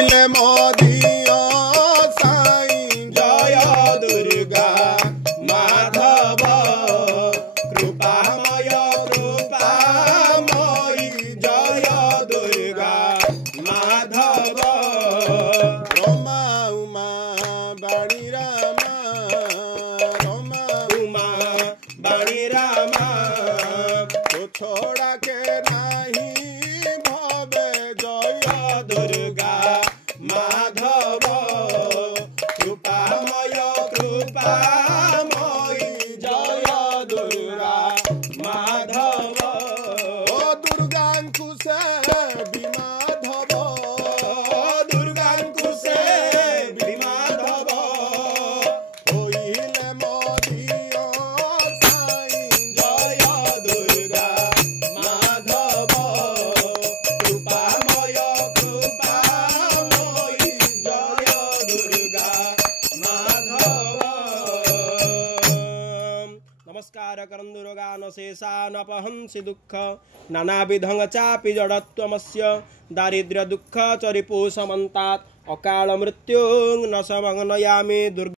मोदिया साई जय दुर्गा माधव कृपामय कृपामयी जय दुर्गा माधव रमा उमा बाणी रामा रमा उमा बाणी रामा तो छोड़ा के नहीं भवे जय दुर्गा माधव कृपामय कृपामयी जय दुर्गा माधव ओ दुर्गांकुशे विमाधव दुर्गांकुशे विमाधव होइले मोदिया साई जय दुर्गा माधव कृपामय कृपामयी जय दुर्गा माधव। नमस्कार करन्दुरोगान शेषानपहंसि दुःख नानाविधं चापि जडत्वमस्य दारिद्र्य दुःख चरिपु समन्तात् अकाल मृत्युं न समग्नयामि दुर्गा।